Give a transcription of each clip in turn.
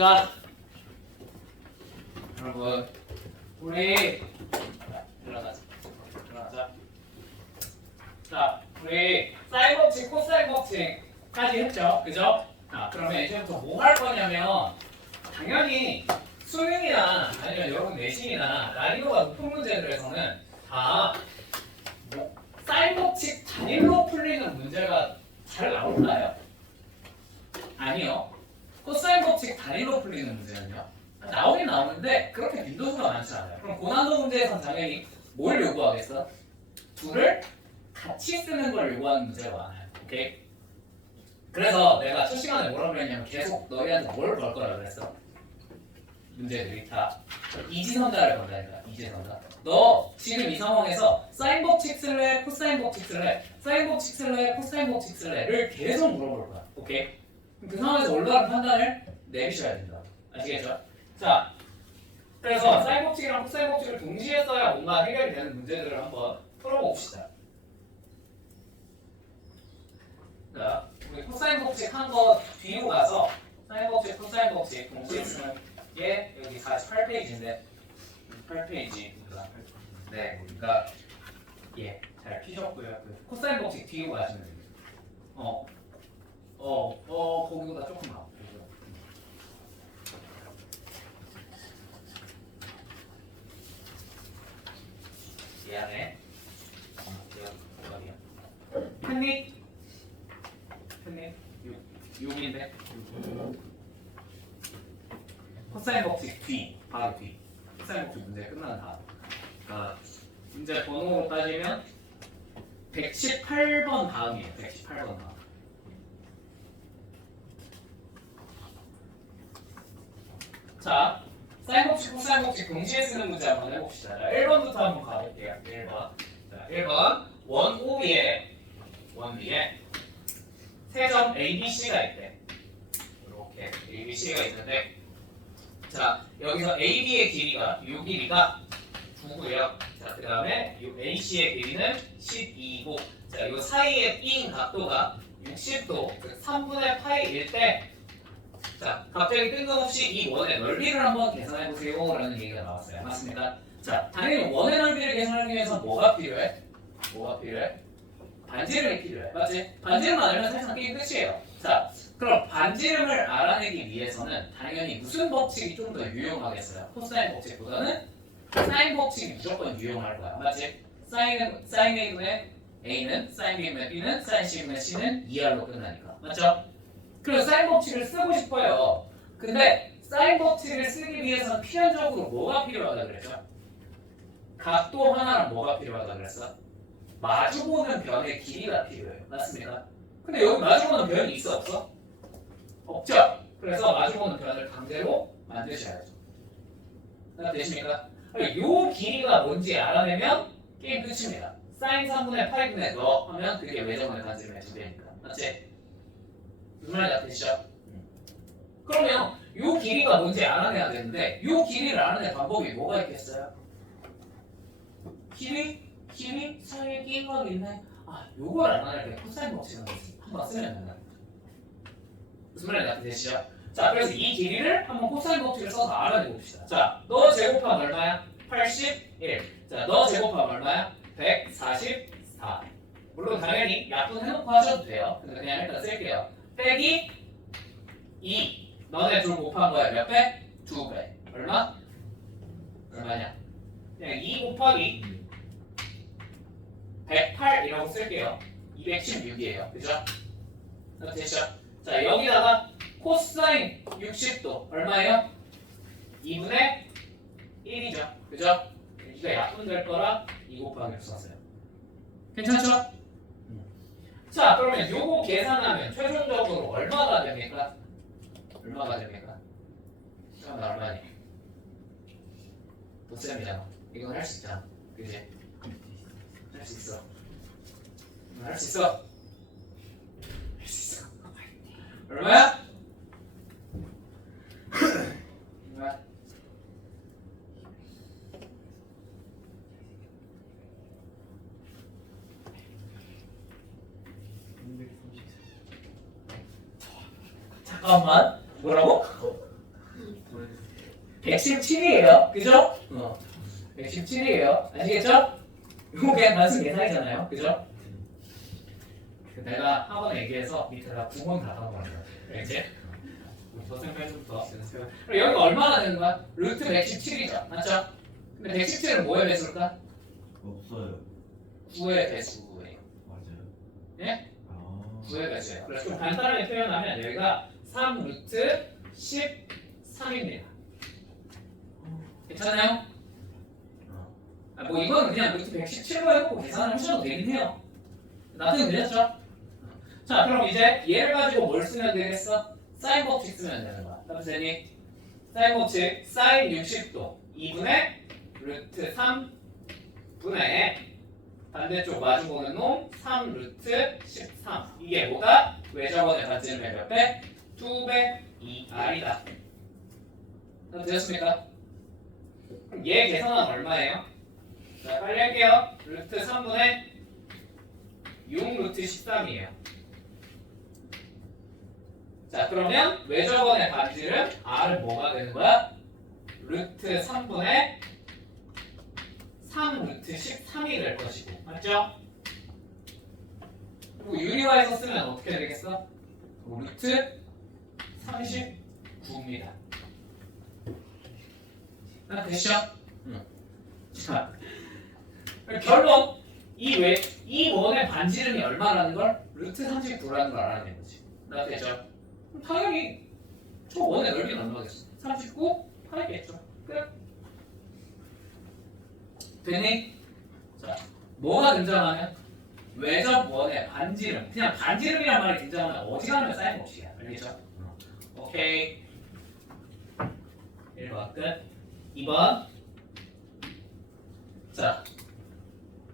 자, 여러분, 우리 일어나자. 자, 우리 사인 법칙, 코사인 법칙까지 했죠, 그죠? 자, 그러면 이제부터 뭐 할 거냐면 당연히 수능이나 아니면 여러분 내신이나 난이도가 높은 문제들에서는 다 뭐, 사인 법칙 단일로 풀리는 문제가 잘 나올까요? 아니요. 코사인 법칙 단일로 풀리는 문제는요? 나오긴 나오는데 그렇게 빈도수가 많지 않아요. 그럼 고난도 문제에서는 당연히 뭘 요구하겠어? 둘을 같이 쓰는 걸 요구하는 문제가 많아요. 오케이? 그래서 내가 첫 시간에 뭐라고 그랬냐면 계속 너희한테 뭘 걸 거라 그랬어? 문제들이 다 이지선다를 건다니까. 이지선다. 너 지금 이 상황에서 사인 법칙 쓸래? 코사인 법칙 쓸래? 사인 법칙 쓸래? 코사인 법칙 쓸래?를 계속 물어볼 거야. 오케이? 그 상황에서 올바른 판단을 내리셔야 된다. 아시겠죠? 자, 그래서 사인 법칙이랑 코사인 법칙을 동시에 써야 뭔가 해결이 되는 문제들을 한번 풀어봅시다. 자, 우리 코사인 법칙 한 거 뒤로 가서 사인 법칙, 코사인 법칙 동시에 쓰는 게 여기 48페이지인데 8페이지 네, 우리가 예, 잘 피셨고요. 그 코사인 법칙 뒤로 가시면 됩니다. 거기보다 조금 나와. 미안해. 한입. 6인데 코사인 법칙 뒤, 바로 뒤. 코사인 법칙 문제 끝난 다음. 그러니까 문제 번호로 따지면 118번 다음이에요. 118번 다음. 자, 사인 법칙, 코사인 법칙 동시에 쓰는 문제 한번 해봅시다. 자, 1번부터 한번 가볼게요. 1번. 자, 1번. 원 O에 세 점 ABC가 있대. 이렇게 ABC가 있는데, 자, 여기서 AB의 길이가, 이 길이가 9고요. 자, 그 다음에 이 AC의 길이는 12고, 자, 이 사이의 빈 각도가 60도, 즉 3분의 파이일 때, 자, 갑자기 뜬금없이 이 원의 넓이를 한번 계산해보세요 라는 얘기가 나왔어요. 맞습니까? 자, 당연히 원의 넓이를 계산하기 위해서 뭐가 필요해? 반지름이 필요해. 맞지? 반지름만 알면 사실상 게임 끝이에요. 자, 그럼 반지름을 알아내기 위해서는 당연히 무슨 법칙이 좀 더 유용하겠어요? 코사인 법칙보다는 사인 법칙이 무조건 유용할 거야. 맞지? 사인 A분의 A는, 사인 B분의 B는, 사인 C분의 C는 2R로 끝나니까. 맞죠? 그래서 사인 법칙을 쓰고 싶어요. 근데 사인 법칙을 쓰기 위해서는 필연적으로 뭐가 필요하다 그랬죠? 각도 하나랑 뭐가 필요하다 그랬어? 마주보는 변의 길이가 필요해요. 맞습니까? 근데 여기 마주보는 변이 있어 없어? 없죠? 그래서 마주보는 변을 강제로 만드셔야죠. 되십니까? 이 길이가 뭔지 알아내면 게임 끝입니다. 사인 3분의 8분의 너 하면 그게 외정의 반지름의 두 배니까. 맞지? 무슨 말인지 아시죠? 그러면 이 길이가 뭔지 알아내야 되는데 이 길이를 알아낼 방법이 뭐가 있겠어요? 길이 사이에 끼임감이 있네. 요걸 알아낼 때 코사인 법칙을 한번 쓰면 된다. 무슨 말인지 되시죠? 자, 그래서 이 길이를 한번 코사인 법칙을 써서 알아내 봅시다. 자, 너 제곱하면 얼마야? 81. 자, 너 제곱하면 얼마야? 144. 물론 당연히 약분해놓고 하셔도 돼요. 근데 그냥 일단 쓸게요. 빼기 2. 너네 둘 곱한 거야. 몇 배? 2배. 얼마냐? 그냥 2 곱하기 108이라고 쓸게요. 216이에요. 그죠? 됐죠? 자, 여기다가 코사인 60도 얼마예요? 2분의 1이죠. 그죠? 이거 약분될 거라 2 곱하기로 썼어요. 괜찮죠? 자, 그러면 요거 계산하면 최종적으로 얼마가 됩니까? 잠깐만, 얼마니? 도쌤이잖아. 이건 할 수 있잖아. 그지? 할 수 있어. 할 수 있어. 얼마야? 얼마야? 잠깐만. 뭐라고? 117이에요. 그죠? 117이에요. 아시겠죠? 이거 그냥 단순 계산이잖아요. 그죠? 내가 학원에 얘기해서 밑에다 9번 다 까먹은 거야. 이제 도생까지부터 그리고 여기가 얼마나 되는 거야? 루트 117이죠. 맞죠? 근데 117은 뭐에 배수일까? 없어요. 9의 배수예요. 맞아요. 예? 아. 9의 배수예요. 그래서 좀 간단하게 표현하면 여기가 3 루트 13입니다. 괜찮아요? 뭐 이건 그냥 루트 117로 해놓고 계산을 하셔도 되긴 해요. 나중에 되셨죠? 자, 그럼 이제 얘를 가지고 뭘 쓰면 되겠어? 사인 법칙 쓰면 되는 거야. 선생님, 사인 법칙, 사인 60도 2분의 루트 3분의 반대쪽 마주보는 놈 3 루트 13. 이게 뭐다? 외접원의 반지름의 몇 배? 2배 2r이다. 되셨습니까? 그럼 얘 계산은 얼마예요? 자, 빨리 할게요. 루트 3분의 6 루트 13이에요. 자, 그러면 외접원의 반지름 r은 뭐가 되는 거야? 루트 3분의 3 루트 13이 될 것이고, 맞죠? 그리고 유리화해서 쓰면 어떻게 되겠어? 루트 39입니다. 되시죠? 자, 결론 이 원의 반지름이 얼마라는 걸 루트 39라는 걸 알아내는 거지. 되죠? 그럼 당연히 저 원의 넓이는 얼마겠어? 39 파이겠죠. 끝. 되니? 자, 뭐가 등장하면 외접 원의 반지름. 그냥 반지름이란 말이 등장하면 어지간하면 사인 법칙이야. 알겠죠? 오케이. 1번 끝. 2번. 자,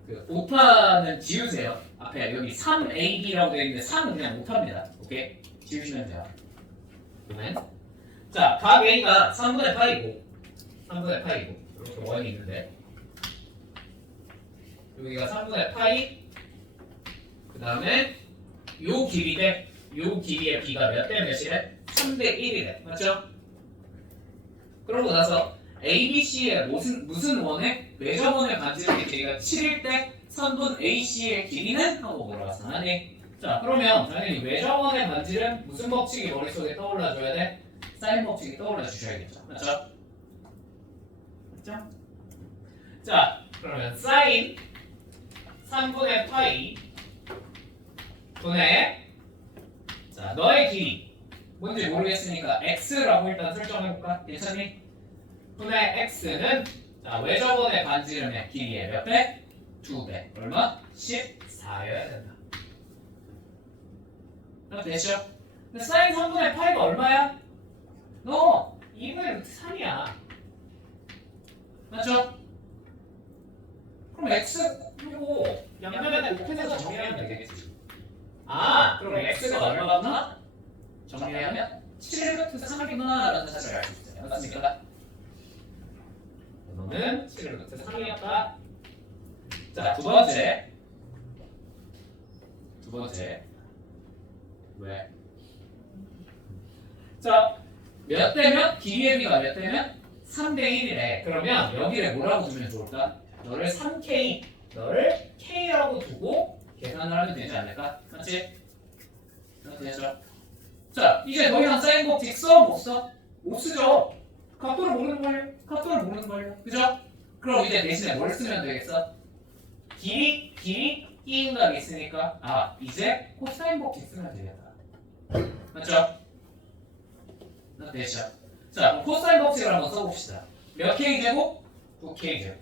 그 오타는 지우세요. 앞에 여기 3AB라고 되어 있는데 3은 그냥 오타입니다. 오케이? 지우시면 돼요. 그러면 자, 각 A가 3분의 파이고 3분의 파이고 이렇게 원이 있는데 여기가 3분의 파이 그 다음에 요 길이 요 길이의 B가 몇 대 몇이래? 3대 1이래. 맞죠? 그러고 나서 ABC의 무슨 원에 외접원의 반지름의 길이가 7일 때 선분 AC의 길이는? 하고 물어봤어. 아니. 자, 그러면 당연히 외접원의 반지름 무슨 법칙이 머릿속에 떠올라줘야 돼? 사인 법칙이 떠올라 주셔야겠죠. 맞죠? 맞죠? 자, 그러면 사인 3분의 파이 분의 자, 너의 길이 뭔지 모르겠으니까 x라고 일단 설정해볼까? 괜찮니? 분의 x는 자, 외접원의 반지름의 길이의 몇 배? 2배. 얼마? 14여야 된다. 됐죠? 근데 사인 3분의 파이가 얼마야? 너 2분의 루트 3이야. 맞죠? 그럼 x 그리고 양면에 곱해서 정리하면 되겠지. 아, 그럼 x가 얼마나? 정리하면 7 루트 3이구나 라는 사실을 알 수 있어요. 맞습니까? 너는 7 루트 3이었다. 자, 두 번째 왜? 자, 몇 대면? 길이의 비가 몇 대면? 3대 1이래. 그러면 여기를 뭐라고 두면 좋을까? 너를 3K, 너를 K라고 두고 계산을 하면 되지 않을까? 맞지? 되죠? 자, 이제 더 이상 사인 법칙 써? 못 써? 못 쓰죠? 각도를 모르는 걸요? 각도를 모르는 걸요? 그죠? 그럼 이제 대신에 뭘 쓰면 되겠어? 길이 끼임각이 있으니까 아, 이제 코사인 법칙 쓰면 되겠다. 맞죠? 되죠? 자, 그럼 코사인 법칙을 한번 써봅시다. 몇 K제곱? 9K제곱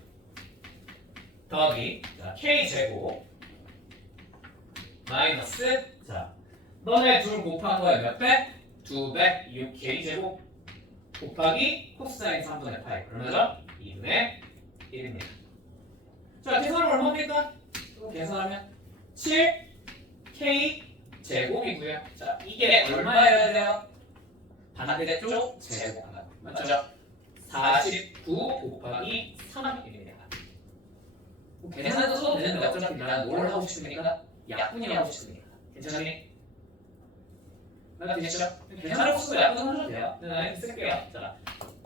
더하기 자, K제곱 마이너스 자, 너네 둘 곱한 거에 몇 배? 2배 6K제곱 곱하기 코사인 3분의 파이 그러면서 2분의 1입니다. 자, 계산은 얼마입니까? 계산하면 7K 제곱이고요. 자, 이게 얼마여야 돼요? 반대쪽 제곱. 맞죠? 49 곱하기 3입니다. 계산도 써도 되는데 어차피 난 뭘 하고 싶습니까? 약분이 하고 싶습니다. 괜찮니? 되시죠? 계산을 써도 약분 하셔도 돼요. 네, 쓸게요. 자,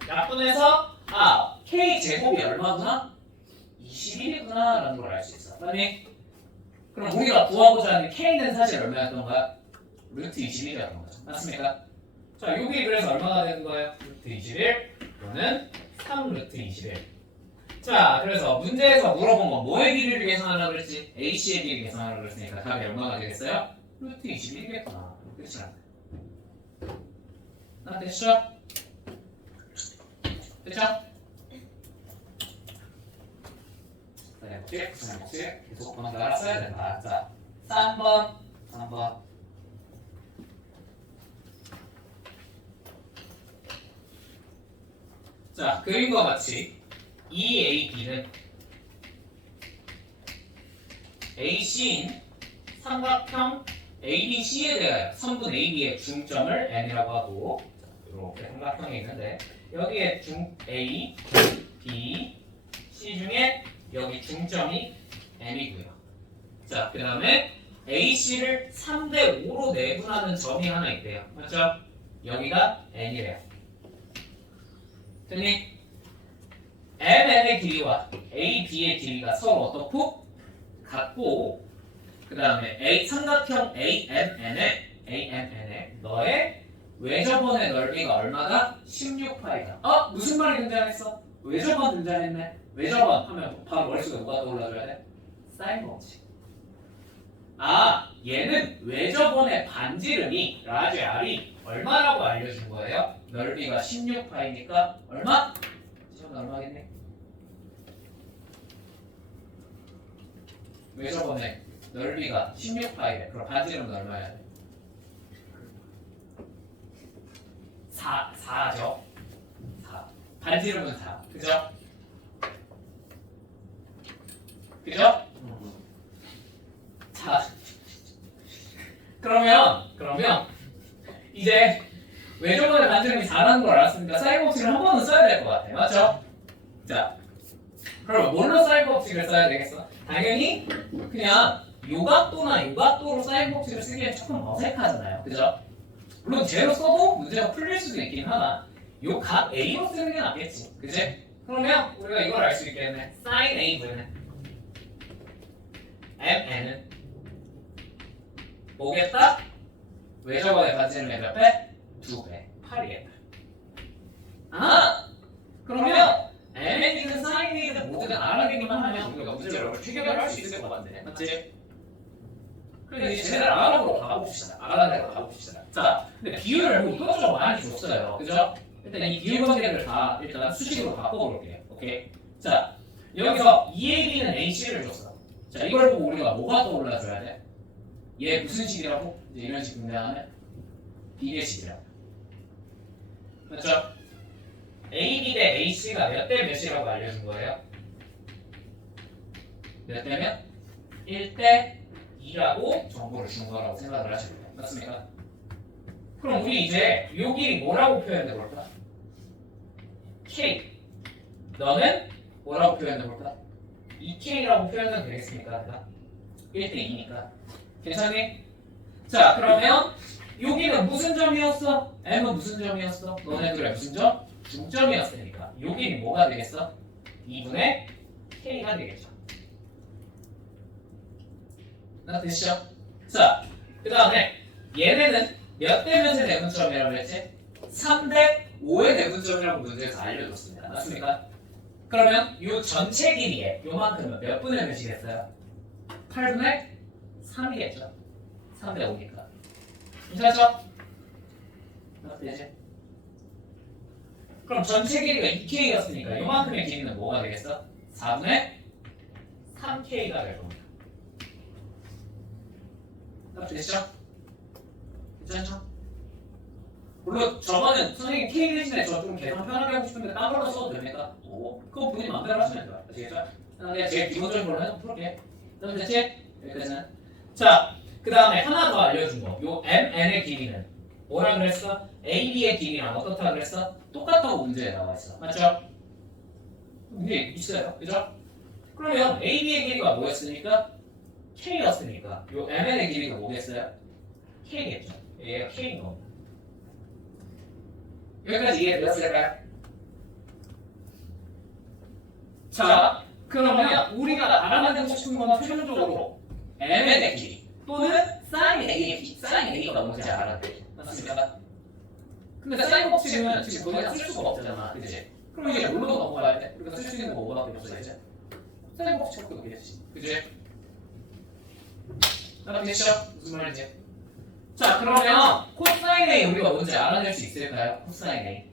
약분해서 k 제곱이 얼마구나? 21이구나 라는 걸 알 수 있어. 그다음에 그럼 우리가 구하고자 하는 k는 사실 얼마였던 거야? 루트 21이었던 거죠. 맞습니까? 자, 여기 그래서 얼마가 되는 거예요? 루트 21 또는 3 루트 21. 자, 그래서 문제에서 물어본 건 뭐의 길이를 계산하라고 그랬지? AC의 길이 계산하라고 그랬으니까 답이 얼마가 되겠어요? 루트 21이겠구나. 그렇지 않나? 됐죠? 됐죠? 네, 계속 번갈아 써야 된다. 자, 3번. 자, 그림과 같이 EAB는 AC인 삼각형 ABC에 대하여 성분 AB의 중점을 N이라고 하고, 이렇게 삼각형이 있는데 여기에 중 A, B, C 중에 여기 중점이 N이고요. 자, 그 다음에 AC를 3대 5로 내분하는 점이 하나 있대요. 맞죠? 여기가 N이래요. 됐니? MN의 길이와 AB의 길이가 서로 어떻고? 같고, 그 다음에 삼각형 AMN의 너의 외접원의 넓이가 얼마다? 16파이다. 무슨 말이 등장했어? 외접원 등장했네. 외접원 하면 바로 머릿속에 뭐가 떠올라줘야 돼? 사인 법칙. 얘는 외접원의 반지름이 라지 R이 얼마라고 알려준 거예요? 넓이가 16파이니까 얼마? 지금 얼마겠네? 외접원의 넓이가 16파이래. 그럼 반지름은 얼마야 돼? 4죠. 4. 반지름은 4. 그죠? 그죠? 자, 그러면 이제 외접원의 반지름이 4라는 걸 알았으니까 사인 법칙을 한 번은 써야 될 것 같아요. 맞죠? 자, 그럼 뭘로 사인 법칙을 써야 되겠어? 당연히 그냥 요각도나 요각도로 사인 법칙을 쓰기엔 조금 어색하잖아요. 그죠? 물론 제로 써도 문제가 풀릴 수도 있긴 하나 요 각 A로 쓰는 게 낫겠지. 그치? 그러면 우리가 이걸 알 수 있겠네. sin A분은 MN은 뭐겠다? 외접원의 반지름의 몇 배? 2배. 8이겠다. 그러면 MN이든 sin A든 모두가 알아내기만 하면 우리가 문제를 해결할 수 있을 것 같네. 맞지? 그럼 이제 쟤네들 알아보러 가봅시다. 알아내러 가봅시다. 자, 근데 비율을 뭐 이것저것 많이 줬어요. 그죠? 일단 이 비율 관계를 다 일단 수식으로 바꿔볼게요. 오케이? 자, 여기서 EAB는 AC를 줬어. 자, 이걸 보고 우리가 뭐가 떠올라줘야 돼? 얘 무슨 식이라고? 이제 이런 식 분배하면 비례식이라고. 맞죠? AB 대 AC가 몇 대 몇이라고 알려준 거예요? 몇 대면? 1대 2라고 정보를 준 거라고 생각을 하시면 돼요. 맞습니까? 그럼 우리 이제 요 길이 뭐라고 표현해 볼까? K. 너는 뭐라고 표현해 볼까? 2K라고 표현해도 되겠습니까? 1대 2니까. 괜찮니? 자, 그러면 여기는 무슨 점이었어? M은 무슨 점이었어? 너네들의 무슨 점? 중점이었으니까 여기는 뭐가 되겠어? 2분의 K가 되겠죠. 됐죠? 자, 그 다음에 얘네는 몇 대 몇의 내분점이라고 했지? 3대 5의 내분점이라고 문제에서 알려줬습니다. 맞습니까? 그러면 이 전체 길이에 요만큼은 몇 분의 몇이겠어요? 8분의 3이겠죠? 3대 5니까. 괜찮죠? 되지? 그럼 전체 길이가 2K였으니까 요만큼의 길이는 뭐가 되겠어? 4분의 3K가 될 겁니다. 됐죠? 괜찮죠? 물론 저거는 선생님 K 대신에 저 좀 계산 편하게 하고 싶은데 딴 걸로 써도 됩니까? 그거 본인 마음대로 하시면 돼요. 아시겠죠? 그냥 제일 기본적인 걸로 해서 풀게. 그럼 됐지? 여기까지는. 자, 그 다음에 하나 더 알려준 거. 요 MN의 길이는 뭐라 그랬어? AB의 길이랑 어떻다 그랬어? 똑같다고 문제에 나와 있어. 맞죠? 문제 있어요. 그죠? 그러면 AB의 길이가 뭐였으니까? K였으니까 요 MN의 길이가 뭐겠어요? K겠죠. 얘가 K인 겁니다. 여기까지 이해되셨을까요? 자, 그러면 우리가 알아내고 싶은 건 최종적으로 mn의 길이 또는 sin a의 길이, sin a가 뭔지 알아야 돼. 맞습니까? 근데 사인 법칙은 지금 더 이상 쓸 수가 없잖아, 그지? 그럼 이제 뭘로 넘어가야 돼? 우리가 쓸 수 있는 거 뭐밖에 없어 이제? 사인 법칙밖에 없겠지, 그지? 됐죠? 무슨 말인지? 자, 그러면 코사인 A 우리가 뭔지 알아낼 수 있을까요? 코사인 A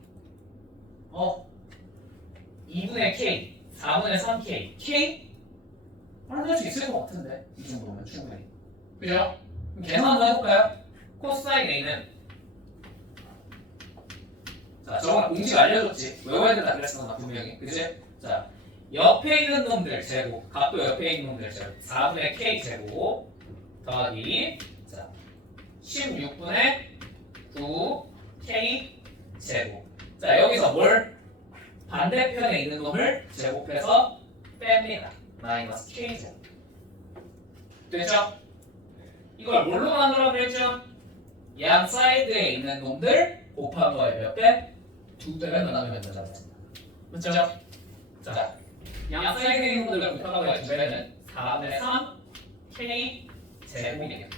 2분의 K, 4분의 3K, K? 알아낼 수 있을 것 같은데 이 정도면 충분히, 그죠? 그럼 계산 한번 해볼까요? 코사인 A는 자, 저건 공식 알려줬지. 외워야 된다 그랬어, 나 분명히. 그치? 자, 옆에 있는 놈들 제곱, 각도 옆에 있는 놈들 제곱, 4분의 K 제곱 더하기 자, 16분의 9 K 제곱. 자, 여기서 뭘? 반대편에 있는 놈을 제곱해서 뺍니다. 마이너스 K 제곱. 됐죠? 이걸 뭘로 만들어 그랬죠? 양 사이드에 있는 놈들 곱한 거에 몇 배? 2배를 나누면 된다고 했습니다. 맞죠? 자, 양 사이드에 있는 놈들 곱한 거에 2배는 4분의 3 K 제곱입니다.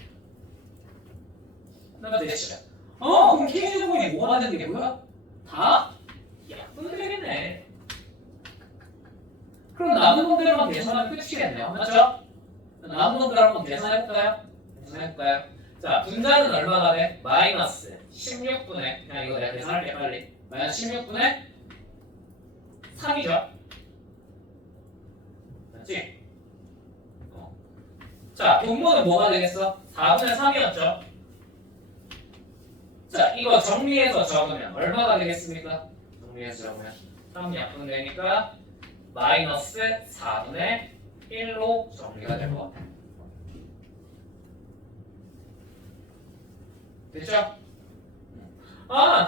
됐죠? 그럼 K 제곱이 뭐가 되는 게 뭐야? 다 약분이 되겠네. 그럼 남은 놈들만 계산하면 끝이겠네요. 맞죠? 남은 놈들 한번 계산해볼까요? 자, 분자는 얼마가 돼? 마이너스 16분의, 그냥 이거 내가 계산할게 빨리. 마이너스 16분의 3이죠? 맞지? 자, 분모는 뭐가 되겠어? 4분의 3이었죠? 자, 이거 정리해서 적으면 얼마가 되겠습니까? 정리해서 적으면 3 약분되니까 마이너스 4분의 1로 정리가 될 것 같아요. 됐죠?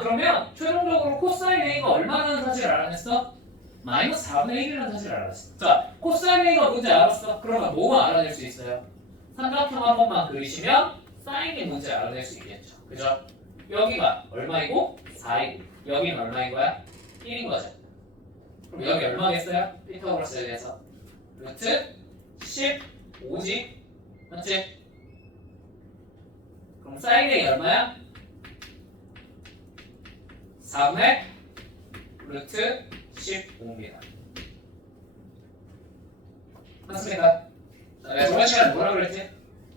그러면 최종적으로 코사인 A가 얼마라는 사실을 알아냈어? 마이너스 4분의 1이라는 사실을 알았어. 자, 코사인 A가 뭔지 알았어? 그러면 뭐가 알아낼 수 있어요? 삼각형 한 번만 그리시면 사인이 뭔지 알아낼 수 있겠죠. 그죠? 여기가 얼마이고? 4이고 여기는 얼마인 거야? 1인 거죠. 그럼 여기 얼마겠어요? 피타고라스에 대해서 루트 15지? 맞지? 그럼 사인 A 얼마야? 4분의 루트 15입니다. 맞습니까? 내가 저번 시간에 뭐라 그랬지?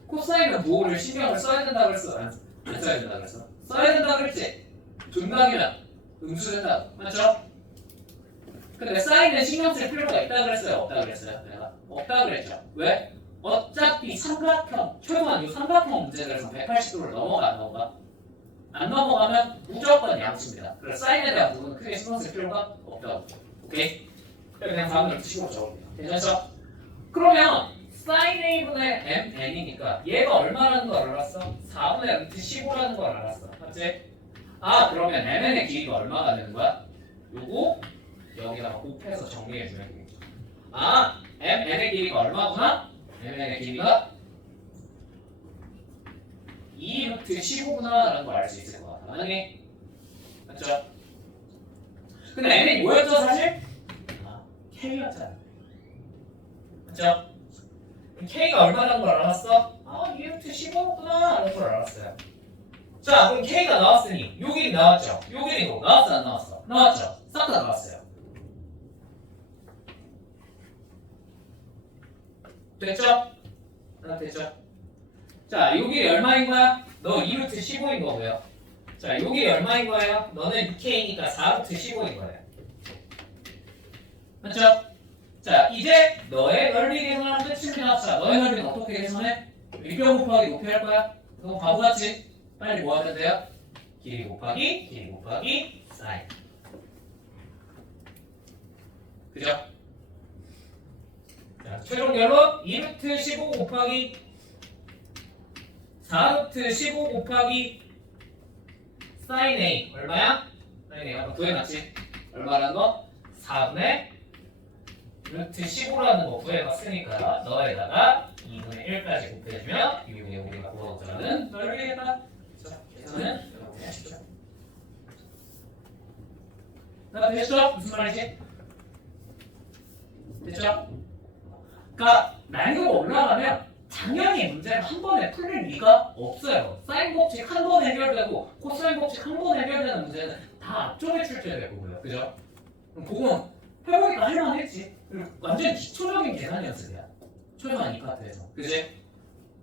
코사인은 뭐를 신경을 써야 된다 그랬어? 안 써야 된다 그랬어? 써야 된다 그랬지? 분방이면 음수된다. 맞죠? 근데 사인은 신경 쓸 필요가 있다 그랬어요? 없다 그랬어요? 내가 없다 그랬죠. 왜? 어차피 삼각형, 최소한 이 삼각형 문제들에서 180도를 넘어가 안 넘어가? 안 넘어가면 무조건 양수입니다. 그래서 사인에 대한 부분은 크게 신경 쓸 필요가 없다고. 오케이? 그냥 다음으로 식으로 적을게요. 괜찮죠? 그러면 sin a분의 mn이니까 얘가 얼마라는 걸 알았어? 4분의 루트 15라는 걸 알았어. 맞지? 그러면 mn의 길이가 얼마가 되는 거야? 요거 여기다가 곱해서 정리해주면 되겠죠. mn의 길이가 얼마구나? mn의 길이가 2 루트 15구나 라는 걸 알 수 있을 것 같아. 만약에 맞죠? 근데 m이 뭐였죠 사실? k였잖아. 맞죠? k가 얼마라는 걸 알았어? 2 루트 15구나 라는 걸 알았어요. 자, 그럼 k가 나왔으니 요 길이 나왔죠? 요 길이고 나왔어 안 나왔어? 나왔죠? 싹 다 나왔어요. 됐죠? 됐죠? 자, 요 길이 얼마인 거야? 너 2루트 15인 거고요. 자, 요 길이 얼마인 거예요? 너는 6K니까 4루트 15인 거예요. 맞죠? 자, 이제 너의 넓이 계산하는 끝입니다. 자, 너의 넓이는 어떻게 계산해? 윗변 곱하기 높이 할 거야? 그거 바보같이 빨리 뭐 하면 돼요? 길이 곱하기 사인. 그죠? 자, 최종 결론 2루트 15 곱하기 4루트 15 곱하기 sin A 얼마야? sin A 아까 구해놨지? 얼마라는 거? 4분의 루트 15라는 거 구해봤으니까 너에다가 2분의 1까지 곱해주면 이게 우리가 구하고자 넓이겠다. 계산은 이렇게 하시죠. 됐죠? 무슨 말이지? 됐죠? 그러니까 난이도가 올라가면 당연히 문제가 한 번에 풀릴 리가 없어요. 사인 법칙 한 번 해결되고 코사인 법칙 한 번 해결되는 문제는 다 앞쪽에 출제될 거고요. 그죠? 그럼 그건 해보니까 할만했지. 그리고 완전 기초적인 계산이었어요. 초반 이 파트에서. 그지?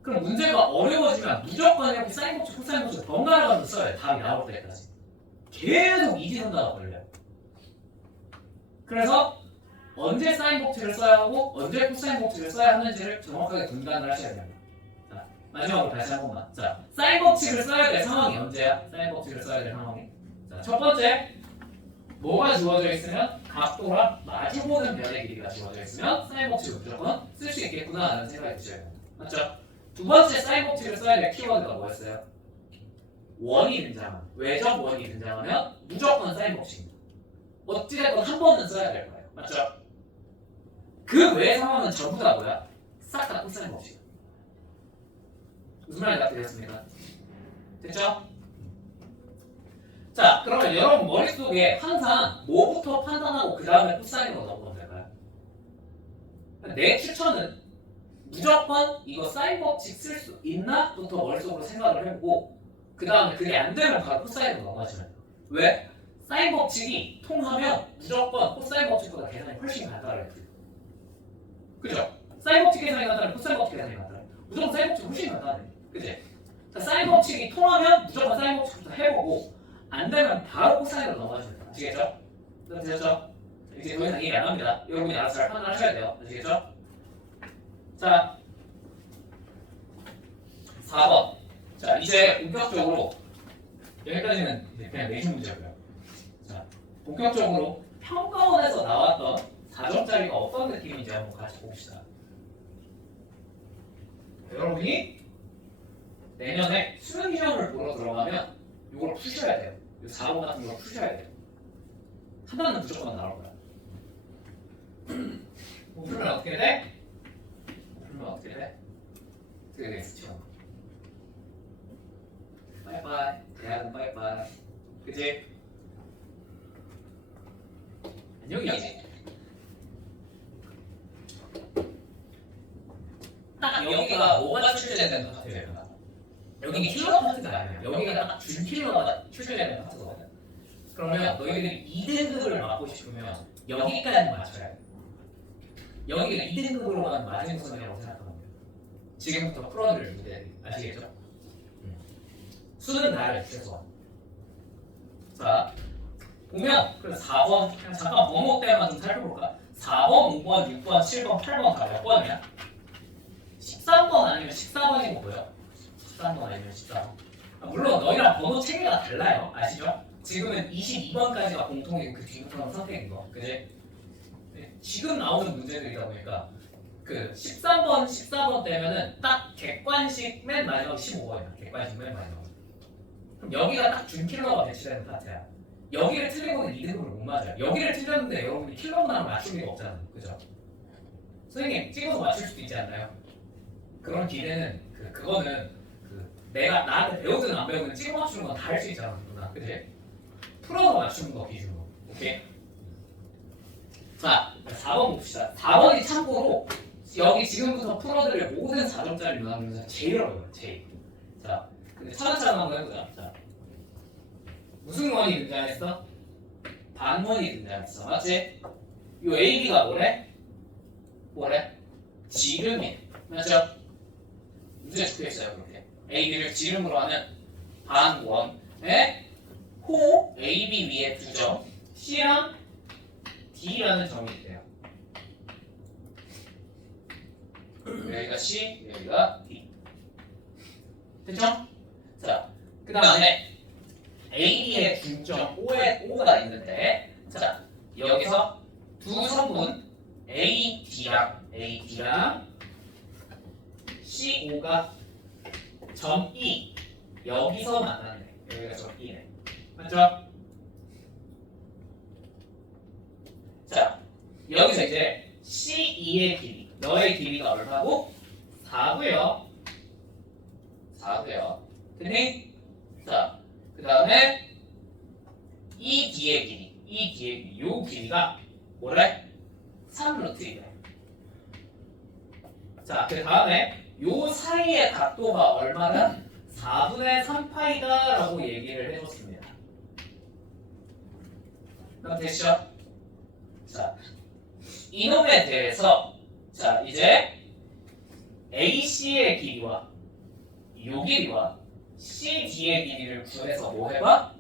그럼 문제가 어려워지면 무조건 이렇게 사인 법칙, 코사인 법칙 번갈아 가면서 써요. 답이 나올 때까지. 계속 이지선다가 걸려요. 그래서 언제 사인 법칙을 써야 하고 언제 코사인 법칙을 써야 하는지를 정확하게 분간을 하셔야 됩니다. 자, 마지막으로 다시 한 번만. 자, 사인 법칙을 써야 될 상황이 언제야? 사인 법칙을 써야 될 상황이. 자, 첫 번째, 뭐가 주어져 있으면 각도랑 마주보는 면의 길이가 주어져 있으면 사인 법칙을 무조건 쓸 수 있겠구나 하는 생각이 드셔야 돼요. 맞죠? 두 번째 사인 법칙을 써야 될 키워드가 뭐였어요? 원이 등장하면, 외적 원이 등장하면 무조건 사인 법칙입니다. 어찌됐건 한 번은 써야 될 거예요. 맞죠? 그 외의 상황은 전부 다 뭐야? 싹 다 코사인 법칙. 무슨 말인지 되겠습니까? 됐죠? 자, 그러면 여러분 머릿속에 항상 뭐부터 판단하고 그 다음에 코사인으로 넣어보면 될까요? 내 추천은 무조건 이거 사인 법칙 쓸 수 있나? 부터 머릿속으로 생각을 해보고 그 다음에 그게 안 되면 바로 코사인으로 넘어가시면 돼요. 왜? 사인 법칙이 통하면 무조건 코사인 법칙보다 계산이 훨씬 간단해요. 그죠? 사인 법칙 계산이 간단해, 코사인 법칙 계산이 간단해. 무조건 사인 법칙이 훨씬 간단해. 그치? 자, 사인 법칙이 통하면 무조건 사인 법칙부터 해보고 안 되면 바로 코사인으로 넘어가시면 돼요. 아시겠죠? 되셨죠? 이제 더 이상 얘기 안 합니다. 여러분이 알아서 잘 판단하셔야 돼요. 아시겠죠? 자, 4번. 자, 이제 본격적으로 여기까지는 그냥 내신 문제고요. 자, 본격적으로 평가원에서 나왔던 4점짜리가 어떤 느낌인지 한번 같이 봅시다. 여러분이 내년에 수능 시험을 보러 들어가면 이걸 푸셔야 돼요. 이 4번 같은 걸 푸셔야 돼요. 하나는 무조건 나올 거야. 뭐 풀면 어떻게 돼? 풀면 어떻게 돼? 어떻게 되겠어? 빠이빠이. 대학은 빠이빠이. 그치? 안녕이지. 딱 여기가 뭐가 출제되는 것 같아요. 여기가 킬러 파트가 아니에요. 여기가 딱 준 킬러가 출제되는 파트거든요. 그러면 너희들이 2등급을 맞고 싶으면 여기까지 맞춰야 돼. 여기가 2등급으로만 맞은 수준이라고 생각하면 돼요. 지금부터 풀어드릴 문제 아시겠죠? 수능 나를 최소한. 자, 보면 그래서 4번 그냥 잠깐 번호 때만 좀 살펴볼까? 4번, 5번, 6번, 7번, 8번 다 몇 번이야? 13번 아니면 14번이 뭐예요? 13번 아니면 14번. 물론 너희랑 번호 체계가 달라요. 아시죠? 지금은 22번까지가 공통이고 그 뒤부터는 선택인 거. 그지? 지금 나오는 문제들이다 보니까 그 13번, 14번 때면은 딱 객관식 맨 마지막 15번이야. 객관식 맨 마지막. 그럼 여기가 딱 준 킬러가 배치되는 파트야. 여기를 틀리고는 2등급을 못 맞아요. 여기를 틀렸는데 여러분이 킬러만 맞출 리가 없잖아요. 그죠? 선생님 찍어서 맞출 수도 있지 않나요? 그런 기대는 그거는 내가 나한테 배우든 안 배우든 찍어 맞추는 건 다 할 수 있잖아. 누나. 그치? 풀어서 맞추는 거 기준으로. 오케이? 자, 4번 봅시다. 4번이 참고로 여기 지금부터 풀어드릴 모든 4점짜리 문항 중에서 제일 어려워요. 제일. 자, 근데 차근차근 한번 해보자. 자, 무슨 원이 등장했어? 반원이 등장했어. 맞지? 요 AB가 뭐래? 뭐래? 지름이. 맞죠? 문제에 적혀있어요. 그렇게. AB를 지름으로 하는 반원의 호 AB 위에 두 점 C랑 D라는 점이 있대요. 여기가 C, 여기가 D. 됐죠? 자, 그 다음에 AB의 중점 O에 O가 있는데, 자, 여기서 두 성분 AD랑 CO가 점 E 여기서 만나네. 여기가 점 E네. 맞죠? 자, 여기서 이제 C2의 길이, 너의 길이가 얼마고? 4고요. 4고요. 됐니? 자, 그 다음에 ED의 길이, 요 길이가 뭐래? 3루트 2배. 자, 그 다음에 요 사이의 각도가 얼마나? 4분의 3파이다 라고 얘기를 해줬습니다. 그럼 됐죠? 자, 이놈에 대해서 자 이제 AC의 길이와 요 길이와 CD의 길이를 구해서 뭐 해봐?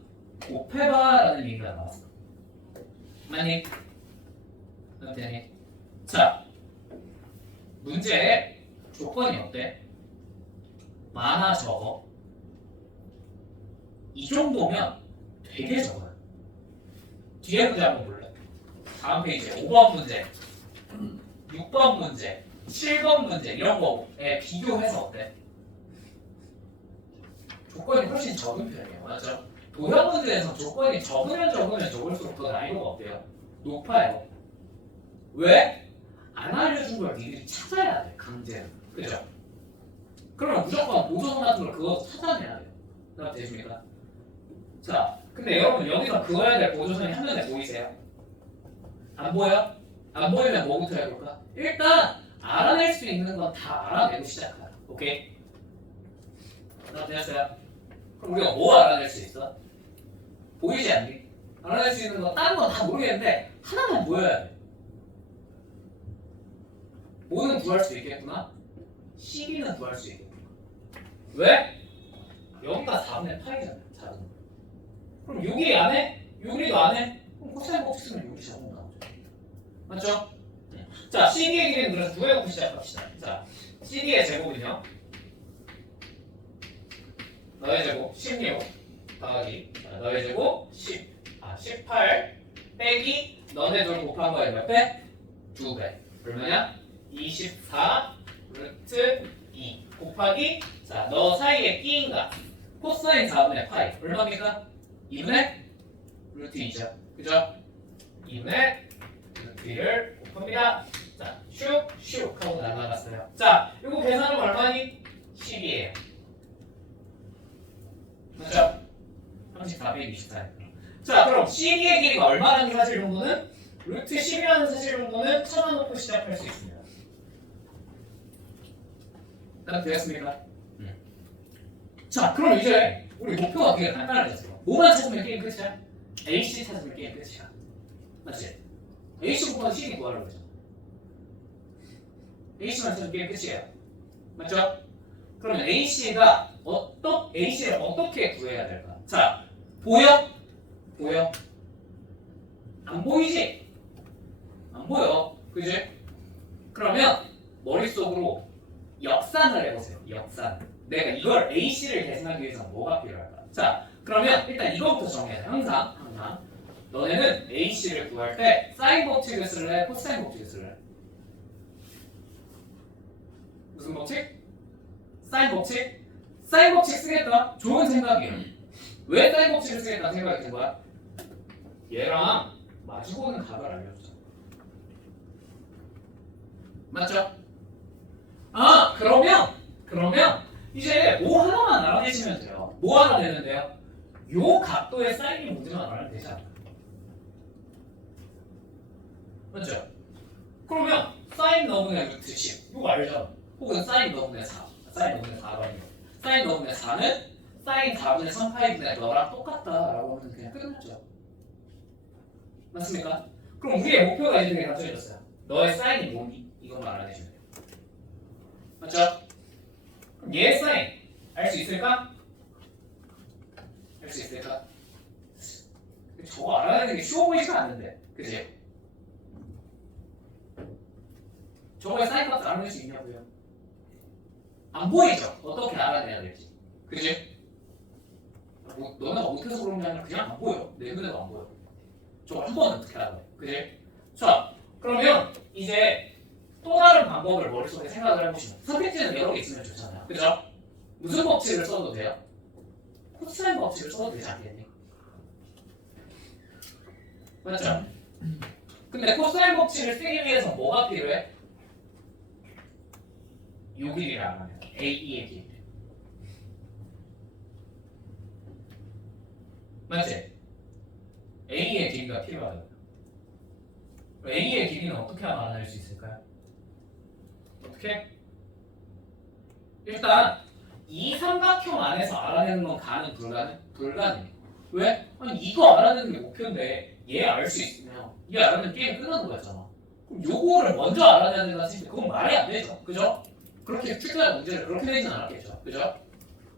곱해봐 라는 얘기가 나왔어. 맞니? 그럼 되니? 자, 문제의 조건이 어때? 많아 적어? 이 정도면 되게 적어요. 뒤에 문제 한번 볼래? 다음 페이지에 5번 문제, 6번 문제, 7번 문제 이런 거에 비교해서 어때? 조건이 훨씬 적은 편이에요. 맞죠? 도형 문제에서 조건이 적으면 적을수록 더 난이도가 어때요? 높아요. 왜? 안 알려준 걸 니들이 찾아야 돼. 강제로. 그죠? 그러면 무조건 보조선 같은 걸 그거 찾아내야 돼요. 그럼 되십니까? 자, 근데 여러분 여기서 그어야 될 보조선이 한눈에 보이세요? 안 보여? 안 보이면 뭐부터 해볼까? 일단 알아낼 수 있는 건 다 알아내고 시작하자. 오케이? 그럼 되셨어요? 그럼 우리가 뭐 알아낼 수 있어? 보이지 않니? 알아낼 수 있는 거 다른 건 다 모르겠는데 하나만 보여야 돼. 뭐는 구할 수 있겠구나? CB는 구할 수 있겠구나. 왜? 여기가 4분의 8이잖아요. 자동. 그럼 6이 안 해? 6이도 안 해? 그럼 코사인 법칙 쓰면 6이 자동 나오죠. 맞죠? 자, CD의 길이는 그래서 구해보고 시작합시다. 자, CD의 제곱은요? 너의 제곱 16 더하기 너의 제곱 18 빼기 너네 둘 곱한 거에 몇 배? 2배. 얼마냐? 24 루트 2 곱하기 자, 너 사이에 끼인 값 코사인 4분의 파이 얼마입니까? 2분의 루트 2죠. 그죠? 2분의 루트 2를 곱합니다. 자, 슉슉 하고 날아갔어요. 자, 이거 계산하면 얼마니? 10이에요. 맞죠? 34, 124. 자, 그럼 CD의 길이가 얼마라는 사실 정도는 루트 10이라는 사실 정도는 찾아놓고 시작할 수 있습니다. 딱 되었습니까? 자, 그럼 이제 우리 목표가 되게 간단해졌어요. 뭐만 찾으면 게임 끝이야? AC 찾으면 게임 끝이야. 맞지? AC 곱하기 CD 구하라고 그러죠. AC만 찾으면 게임 끝이에요. 맞죠? 그러면 AC를 어떻게 구해야 될까? 자, 보여? 보여? 안 보이지? 안 보여. 그지? 그러면 머릿속으로 역산을 해보세요. 역산. 내가 이걸 AC를 계산하기 위해서 뭐가 필요할까? 자, 그러면 일단 이거부터 정해야 돼. 항상. 너네는 AC를 구할 때 사인 법칙을 쓸래? 코사인 법칙을 쓸래? 무슨 법칙? 사인 법칙? 사인 법칙 쓰겠다? 좋은 생각이에요. 왜 사인 법칙을 쓰겠다 생각이 든 거야? 얘랑 마주보는 각을 알려주자. 맞죠? 아, 그러면 이제 뭐 하나만 알아내시면 돼요. 뭐 알아내는데요? 요 각도의 사인이 뭔지만 알아내면 되지 않을까? 맞죠? 그러면 사인 너분의 루트 10 이거 알죠? 혹은 사인 너분의 4 사인 너분의 4가 아니고 사인 너분의 4는 사인 4분의 3파이분의 너랑 똑같다라고 하면 그냥 끝났죠. 맞습니까? 그럼 우리의 목표가 이제 되게 단순해졌어요. 너의 사인이 뭐니? 이것만 알아내시면 돼요. 맞죠? 그럼 얘의 사인 알 수 있을까? 알 수 있을까? 저거 알아내는 게 쉬워 보이지가 않는데 그치? 저거의 사인 값을 알아낼 수 있냐고요? 안 보이죠? 어떻게 알아내야 될지 그치? 너네가 못해서 그런 게 아니라 그냥 안 보여. 내 눈에도 안 보여. 저걸 한 번은 어떻게 알아내? 그치? 자, 그러면 이제 또 다른 방법을 머릿속에 생각을 해보시면 선택지는 여러 개 있으면 좋잖아요. 그죠? 무슨 법칙을 써도 돼요? 코사인 법칙을 써도 되지 않겠니? 맞죠? 근데 코사인 법칙을 쓰기 위해서 뭐가 필요해? 요 길이를 알아내요. AE의 길이. 맞지? A의 길이가 필요하다. A의 길이는 어떻게 하면 알아낼 수 있을까요? 어떻게? 일단 이 삼각형 안에서 알아내는 건 가능 불가능? 불가능해. 왜? 아니 이거 알아내는 게 목표인데 얘 알 수 있으면 얘 알아내면 게임 끝나는 거였잖아. 그럼 요거를 먼저 알아내야 된다 했을 그건 말이 안 되죠. 그죠? 그렇게 출제한 문제를 그렇게 내진 않았겠죠. 그죠?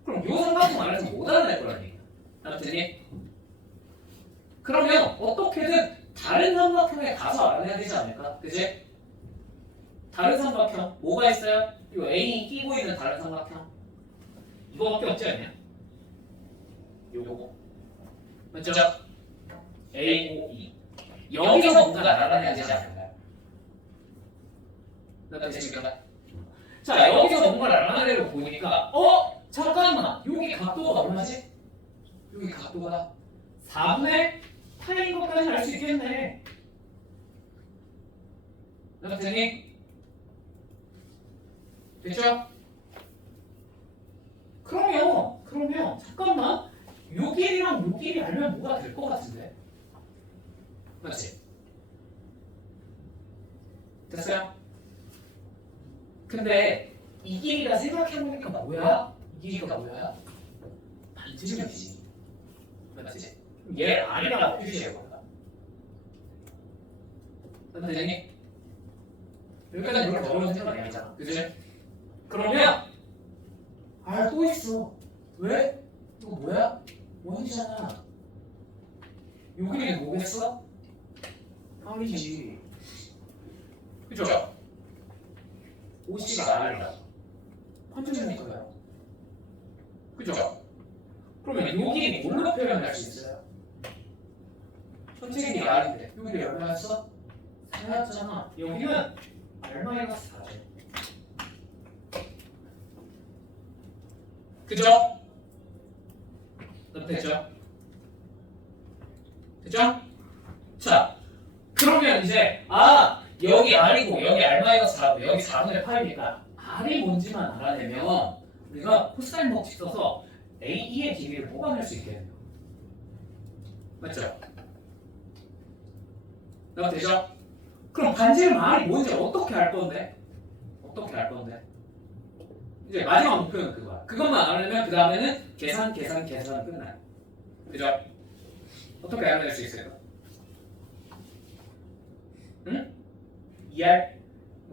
그럼 요 삼각형 안에서 못 알아낼 거라는 얘기야. 알았더니? 그러면 어떻게든 다른 삼각형에 가서 알아내야 되지 않을까? 그지? 다른 삼각형 뭐가 있어요? 이 A 끼고 있는 다른 삼각형 이거밖에 없지 않냐? 요거 맞죠? A, O, E 여기서 뭔가 알아내야 되지 않을까요? 됐습니까? 자 여기서 뭔가를 알아내려고 보니까 잠깐만 여기 각도가 얼마지? 여기 각도가 4분의 8인 것까지 알 수 있겠네. 됐니? 됐죠? 그러면 잠깐만 요 길이랑 요 길이 알면 뭐가 될 것 같은데? 맞지? 됐어요? 근데 이 길이가 생각해보니까 뭐야? 이 길이가 뭐야? 반지름이지. 맞지? 얘 아니라고 표시해볼까? 선생님? 여기까지 그렇게 어려운 생각 아니잖아. 그지? 그러면 또 있어. 왜? 이거 뭐야? 원이잖아. 여기는 뭐겠어? R이지. 그죠? OC가 R이라. 판정이니까요. 그죠? 그러면 여기 뭘로 표현할 수 있어요? 전체 길이 R인데 여기 얼마였어? 4였잖아. 여기는 R-4죠. 그죠? 됐죠? 됐죠? 자, 그러면 이제 여기 R이고 여기 R-4고 여기 4분의 8이니까 R이 뭔지만 알아내면 우리가 코사인 법칙 써서 AE의 길이를 뽑아낼 수 있겠네요. 맞죠? 되죠? 그럼 반지름 R이 뭔지 어떻게 알 건데? 어떻게 알 건데? 이제 마지막 목표는 그거야. 그것만 알아내면 그 다음에는 계산 끝나요. 그죠? 어떻게 알아낼 수 있을까? 응? ER?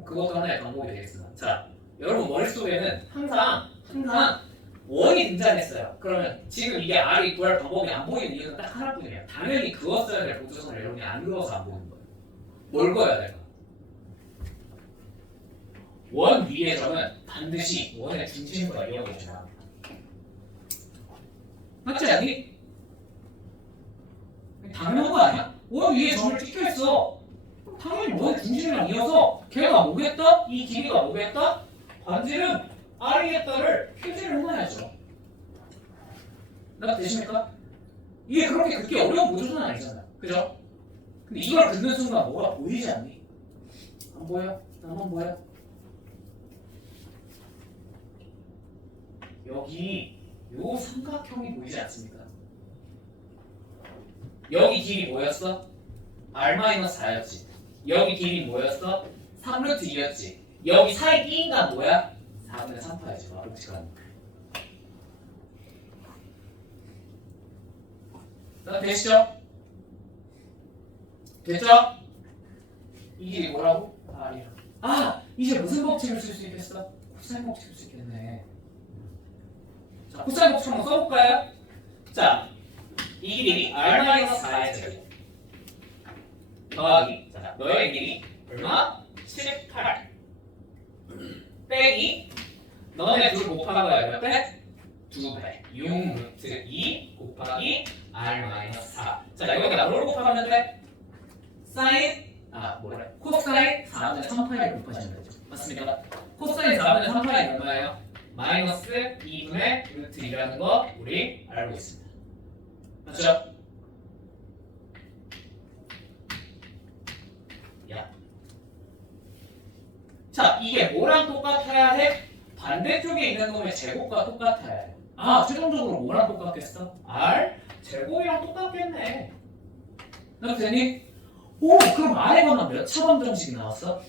그것도 하나의 방법이 되겠습니다. 자, 여러분 머릿속에는 항상 원이 등장했어요. 그러면 지금 이게 R이 구할 방법이 안 보이는 이유는 딱 하나뿐이에요. 당연히 그었어야 될 보조선을 여러분이 안 그어서 안 보이는 거예요. 뭘 그어야 될까? 원 위의 점은 반드시 원의 중심과 이어져야 합니다. 맞지 않니? 당연한 거 아니야? 원 위에 점을 찍혀있어. 당연히 원의 중심이랑 이어서 걔가 뭐겠다? 이 길이가 뭐겠다? 반지름 R이겠다를 표시를 해놔야죠. 되십니까? 이게 그렇게 어려운 보조는 아니잖아요. 그죠? 근데 이걸 듣는 순간 뭐가 보이지 않니? 안 보여? 나만 보여? 여기 요 삼각형이 보이지 않습니까? 여기 길이 뭐였어? R-4였지. 여기 길이 뭐였어? 3루트 2였지. 여기 사이 끼인가 뭐야? 4분의 3파이지. 어렵지가 않네. 되시죠? 됐죠? 이 길이 뭐라고? R이라고. 이제 무슨 법칙을 쓸 수 있겠어? 코사인 법칙을 쓸 수 있겠네. 자, 코사인 법칙 한번 써볼까요? 자, 이 길이 R-4의 제곱 더하기 너의 길이 얼마? 7, 8 빼기 너네 둘 곱한 거야 몇 배? 2배 6루트 2 곱하기 R-4 자 여기다 뭘 곱하면 돼? 사인 코사인 4분의 3파이를 곱하시면 되죠. 맞습니까? 코사인 4분의 3파이 얼마예요? 마이너스 2분의 루트 2라는 거 우리 알고 있습니다. 맞죠? 자, 이게 뭐랑 똑같아야 해? 반대쪽에 있는 놈의 제곱과 똑같아야 해. 최종적으로 뭐랑 똑같겠어? R 제곱이랑 똑같겠네. 되니? 오, 그럼 안에 거는 몇 차 방정식이 나왔어?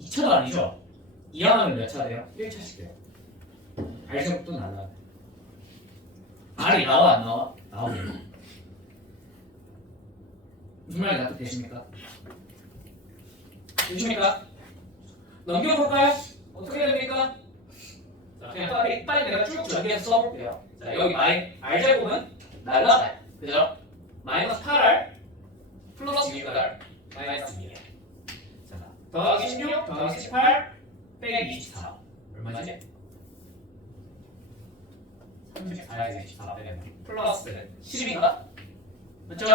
2차도 아니죠? 2하면 몇 차 돼요? 1차씩 돼요. R제곱도 날라가요. R이 나와 안 나와? 나오네요. 무슨 말이 납득되십니까? 되십니까? 넘겨볼까요? 어떻게 됩니까? 자, 그냥 빨리 내가 쭉 전개해서 써볼게요. 자, 여기 R제곱은 날라가요. 그죠? 마이너스 8R 플러스 6R 마이너스 2R. 자, 더하기 16 더하기 18 빼기 24 얼마지? 34에서 24 빼면 플러스 10인가? 맞죠?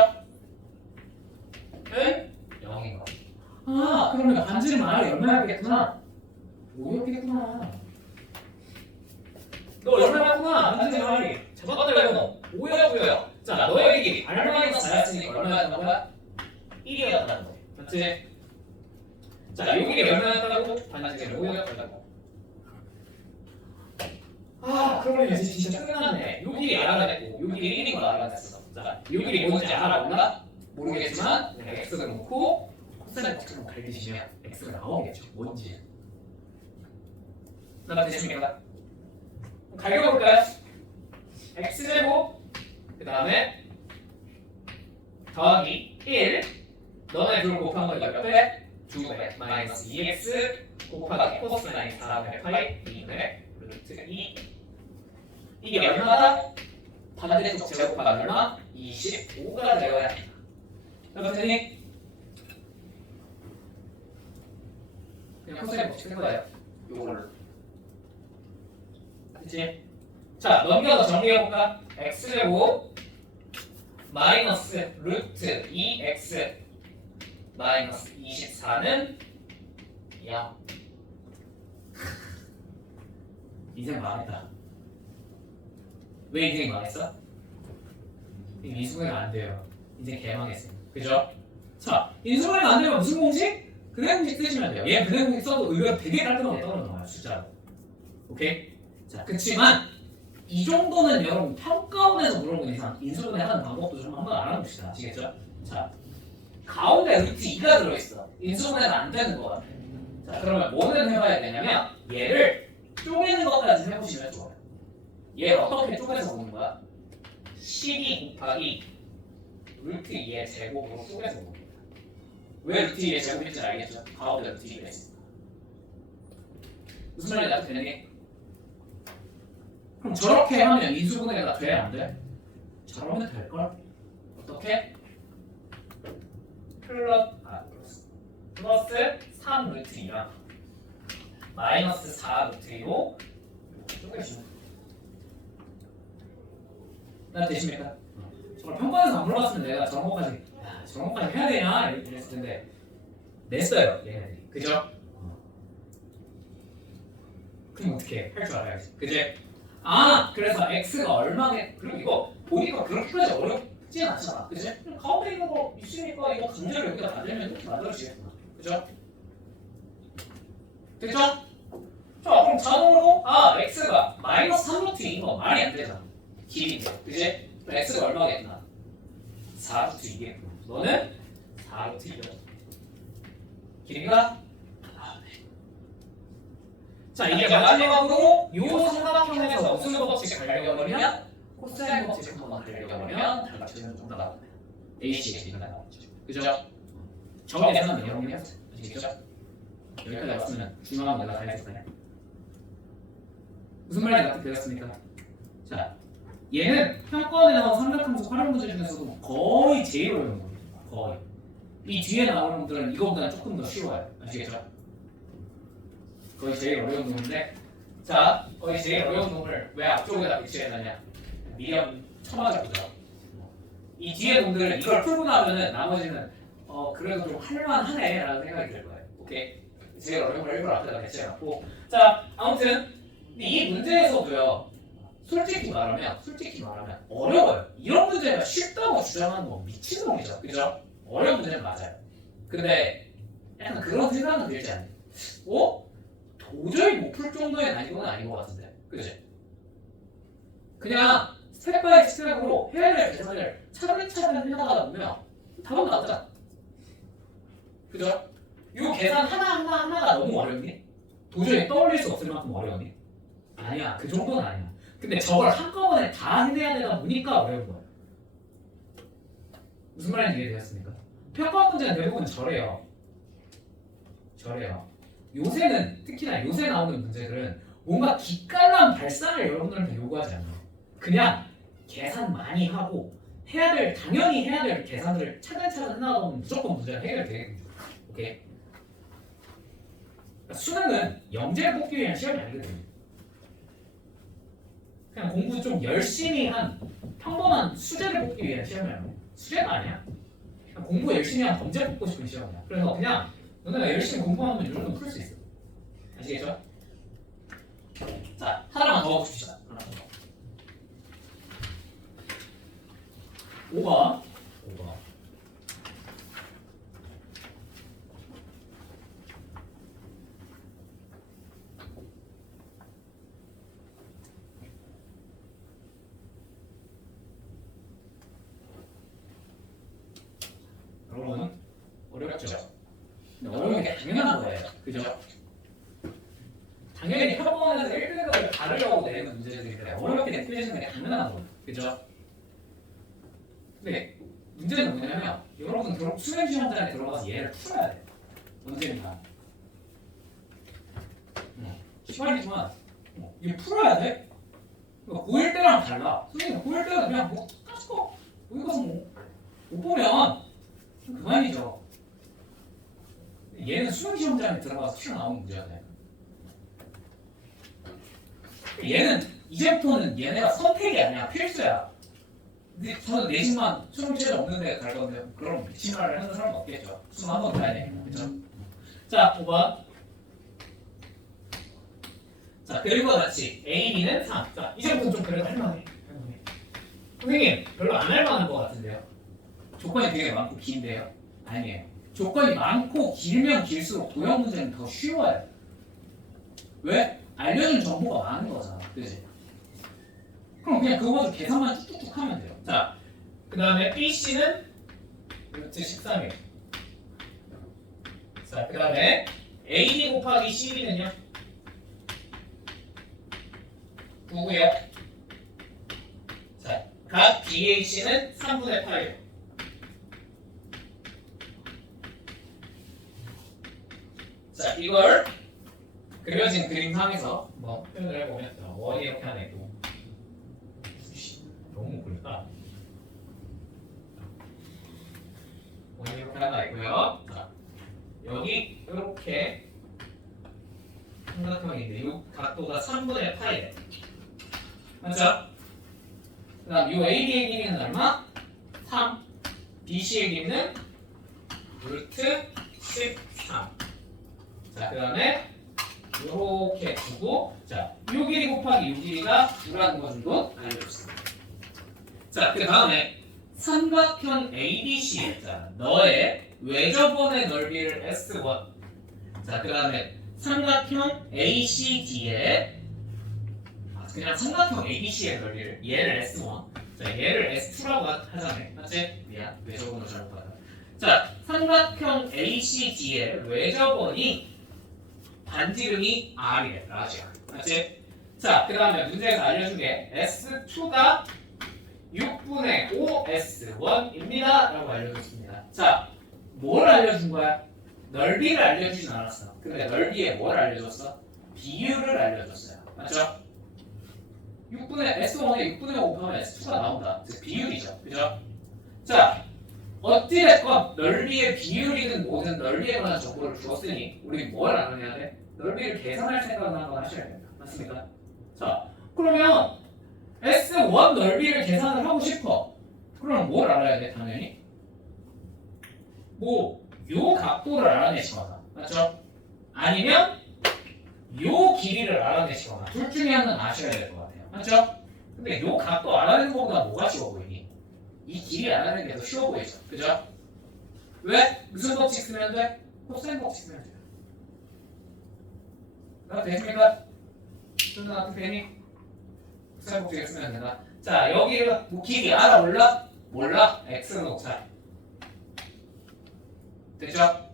은 0인가? 아, 그러면 반지름 R이 얼마였겠구나? 5였겠구나. 너 얼마였구나? 반지름 R이. 잡았다 이거 5였고요. 자, 너의 길이 R-4였으니까 얼마였던 거야? 1이었다는 거지. 맞지? 자, 요 길이 얼마였다고? 반지름 5였다고. 아, 그러면 이제 진짜 끝났네. 요 길이 알아냈고, 요 길이 1인 걸 알아냈어. 자, 요 길이 뭔지 알아볼라? 모르겠지만, 내가 X를 놓고, 코사인 법칙을 갈기시면 X가 나오겠죠. 뭔지. 납득되십니까? 갈겨볼까요? X제곱, 그 다음에 더하기 1, 너네 둘 곱한 거 옆에 2배 마이너스 2x 곱하기 코사인 4배 파이 2배 루트 2. 이게 얼마다? 반대쪽 제곱하면 얼마? 25가 되어야 합니다. 여러분들이 그냥 코사인 법칙 쓸 거예요. 요걸로. 그치? 자, 넘겨서 정리해볼까? x제곱 마이너스 루트 2x 마이너스 24는 0. 인생 망했다. 왜 인생이 망했어? 인수분해가 안 돼요. 인생 개망했어. 그죠? 자, 인수분해가 안 되면 무슨 공식? 그냥 공식 쓰시면 돼요. 얘 그냥 공식 써도 의외로 되게 깔끔하게 떨어져나와요. 숫자로. 오케이? 자, 그치만 이 정도는 여러분 평가원에서 물어본 이상 인수분해 하는 방법도 좀 한번 알아봅시다. 아시겠죠? 자, 가운데 루트 2가 들어있어. 인수분해가 안 되는 것 같아. 자, 그러면 뭐는 해봐야 되냐면 얘를 쪼개는 것까지 해보시면 좋아요. 얘를 어떻게 쪼개서 보는 거야? 12 곱하기 루트 2의 제곱으로 쪼개서 보는 거야. 왜 루트 2의 제곱인지 알겠죠? 가운데 루트 2가 있습니다. 무슨 말인지 납득되니? 그럼 저렇게 하면 인수분해가 돼? 안 돼? 저러면 될걸? 어떻게? 플러스 3 루트 2랑 마이너스 4 루트 2로 쪼개주면 나 되십니까? 정말 평가에서 안 물어봤으면 내가 저런 것까지 해야 되냐? 이랬을 텐데 냈어요 얘네들이. 그죠? 그럼 어떻게 할 줄 알아야지. 그지? 아, 그래서 x가 얼마게? 그리고 이거 보니까 그렇게까지 어렵진 않잖아. 그지? 가운데 있는 거 있으니까 이거 강제로 여기다 만들면 이렇게 만들어지겠구나. 그죠? 됐죠? 자, 그럼 자동으로 x가 마이너스 3루트 2인 거 말이 안 되잖아. 길인데. 그지? 그럼 x가 얼마겠나? 4루트 2겠구나. 너는 4루트 2야. 길이가 자, 이제 마지막으로 요 삼각형에서 무슨 법칙 가려버리면 코사인 법칙 한번 가려버리면 다 맞춰주면 정답 나옵니다. AC가 나오죠. 그죠? 정리해서는 영리해요. 아시겠죠? 여기까지 왔으면 중요한 거 내가 다 했을까요? 무슨 말인지 납득되셨습니까? 자, 얘는 평가원에 나온 삼각함수 활용 문제 중에서도 거의 제일 어려운 거예요. 거의. 이 뒤에 나오는 분들은 이거보다는 조금 더 쉬워요. 아시겠죠? 거의 제일 어려운 놈인데, 자, 거의 제일 어려운 놈을 왜 앞쪽에다 배치해놨냐? 미련 처맞아 보죠. 이 뒤에 놈들은 이걸 풀고 나면은 나머지는 그래도 좀 할만하네라는 생각이 들 거예요. 오케이? 제일 어려운 걸 일부러 앞에다 배치해놨고, 자, 아무튼 이 문제에서도요. 솔직히 말하면 어려워요. 이런 문제가 쉽다고 주장하는 건 미친놈이죠. 그죠? 어려운 문제는 맞아요. 근데 약간 그런 생각은 들지 않아요? 도저히 못 풀 정도의 난이도는 아닌 것 같은데, 그치? 그냥 스텝 바이 스텝으로 해야 될 계산을 차근차근 해나가다 보면 답은 나왔잖아. 그죠? 요 계산 하나가 너무 어렵니? 도저히 떠올릴 수 없을 만큼 어려우니? 아니야. 그 정도는 아니야. 근데 저걸 한꺼번에 다 해내야 되다 보니까 어려운 거야. 무슨 말인지 이해되셨습니까? 평가 문제는 대부분 저래요. 요새는 특히나 요새 나오는 문제들은 뭔가 기깔난 발상을 여러분들한테 요구하지 않아요. 그냥 계산 많이 하고 당연히 해야 될 계산들을 차근차근 해나가다 보면 무조건 문제가 해결되겠죠. 오케이? 그러니까 수능은 영재를 뽑기 위한 시험이 아니거든요. 그냥 공부 좀 열심히 한 평범한 수재를 뽑기 위한 시험이 아니에요. 수재가 아니야. 그냥 공부 열심히 한 범죄 뽑고 싶은 시험이야. 그래서 그냥 너네가 열심히 공부하면 이 정도 풀 수 있어. 아시겠죠? 자, 하나만 더 봅시다. 5번. 여러분, 어렵죠? 근데 어려운 게 당연한 거예요. 그죠? 당연히 학원에서 1등급을 다르려고 내는 문제들이 어렵게 느껴지는 게 당연한 거예요. 그죠? 근데 문제는 뭐냐면 여러분 결국 수능 시험장에 들어가서 얘를 풀어야 돼. 언제니까. 시발이지만 이거 풀어야 돼. 고1 때랑 달라. 선생님 고1 때는 그냥 뭐 똑같이 거 여기 가서 못 보면 그만이죠. 얘는 수능 시험장에 들어가서 튀어나오는 문제야. 얘는 이제부터는 얘네가 선택이 아니야. 필수야. 근데 저는 내신만 수능 최저 없는데 갈 건데 그럼 미친 말을 하는 사람은 없겠죠. 수능 한번 가야 돼. 그렇죠? 자, 5번. 자, 그리고 같이 A, B는 3. 자, 이제부터 좀 그래도 할만해. 선생님, 별로 안 할만한 것 같은데요. 조건이 되게 많고 긴데요. 아니에요. 조건이 많고 길면 길수록 도형 문제는 더 쉬워요. 왜? 알려준 정보가 많은 거잖아. 그지? 그럼 그냥 그거 가지고 계산만 뚝뚝뚝 하면 돼요. 자, 그 다음에 BC는 루트 13이에요. 자, 그 다음에 AD 곱하기 CB는요? 9고요. 자, 각 BAC는 3분의 8이에요. 자, 이걸 그려진 그림상에서 뭐 표현을 해보면 원이 이렇게 하나 있고 너무 그럴까? 원이 이렇게 하나 있고요. 자, 여기 이렇게 삼각형인데 이 각도가 3분의 8이에요. 맞죠? 그 다음 이 AB의 길이는 얼마? 3. BC의 길이는 루트 13. 자, 그 다음에 이렇게 두고 자, 요 길이 곱하기 요 길이가 9라는 것도 알려줬습니다. 자, 그 다음에 삼각형 ABC에 자, 너의 외접원의 넓이를 S1. 자, 그 다음에 삼각형 ACD에 그냥 삼각형 ABC의 넓이를 얘를 S1. 자, 얘를 S2라고 하자네. 맞지? 미안, 외접원을 잘못 봤다. 자, 삼각형 ACD의 외접원이 반지름이 R이래. 라지야. 맞지? 자, 그 다음에 문제에서 알려준 게 S2가 6분의 5S1입니다. 라고 알려줬습니다. 자, 뭘 알려준 거야? 넓이를 알려주진 않았어. 근데 넓이에 뭘 알려줬어? 비율을 알려줬어요. 맞죠? 6분의 S1에 6분의 5 곱하면 S2가 나온다. 즉 비율이죠. 그죠? 자, 어찌됐건 넓이의 비율이든 뭐든 넓이에 관한 정보를 주었으니 우리 뭘 알아내야 돼? 넓이를 계산할 생각을 한번 하셔야 됩니다. 맞습니까? 자, 그러면 S1 넓이를 계산을 하고 싶어. 그럼 뭘 알아야 돼? 당연히 요 각도를 알아내시거나, 맞죠? 아니면 요 길이를 알아내시거나 둘 중에 하나는 아셔야 될 것 같아요. 맞죠? 근데 요 각도 알아내는 것보다 뭐가 쉬워 보이니? 이 길이 알아내는 게 더 쉬워 보이죠? 그죠? 왜? 무슨 법칙 쓰면 돼? 코사인 법칙 쓰면 돼요. 됐습니까? 저는 나한테 괜히 코사인 법칙 쓰면 된다. 자, 여기를 뭐 길이 알아 몰라? 몰라? x는 5차. 됐죠?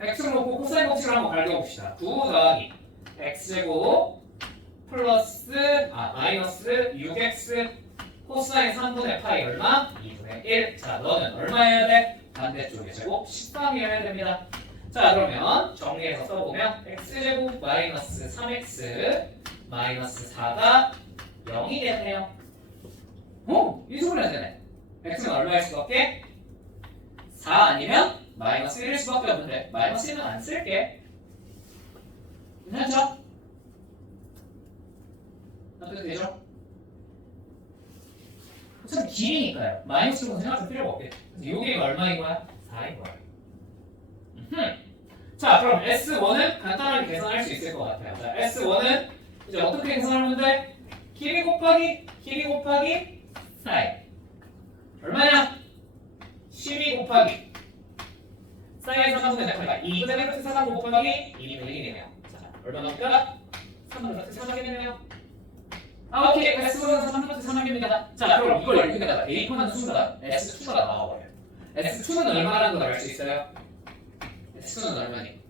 x를 놓고 코사인 법칙을 한번 갈겨봅시다. 9 더하기 x제곱 플러스 마이너스 6x 코사인 3분의 파이 얼마? 2분의 1. 자, 너는 얼마 해야 돼? 반대쪽의 제곱 13이어야 됩니다. 자, 그러면 정리해서 써보면 x제곱 마이너스 3x 마이너스 4가 0이겠네요. 이 소리 안 되네. x는 얼마일 수밖에? 4 아니면 마이너스 1일 수밖에 없는데 마이너스 1은 안 쓸게. 괜찮죠? 어떻게 되죠? 어차피 길이니까요. 마이너스로 생각할 필요가 없겠죠. 요 길이가 얼마인 거야? 4인 거야. 자, 그럼 S1은 간단하게 계산할 수 있을 것 같아요. 자, S1은 이제 어떻게 계산하면 돼? 길이 곱하기 4. 얼마냐? 12 곱하기 사인 3분의 8가 2분의 루트 4 곱하기 2분의 1이네요. 자, 얼마입니까? 3분의 루트 3이겠네요. 오케이. S1은 3분의 루트 3입니다. 자, 그럼 이걸 여기다가 대입하는 수가 S2가 나와버려요. S2는 얼마라는 걸 알 수 있어요? S2는 얼마니?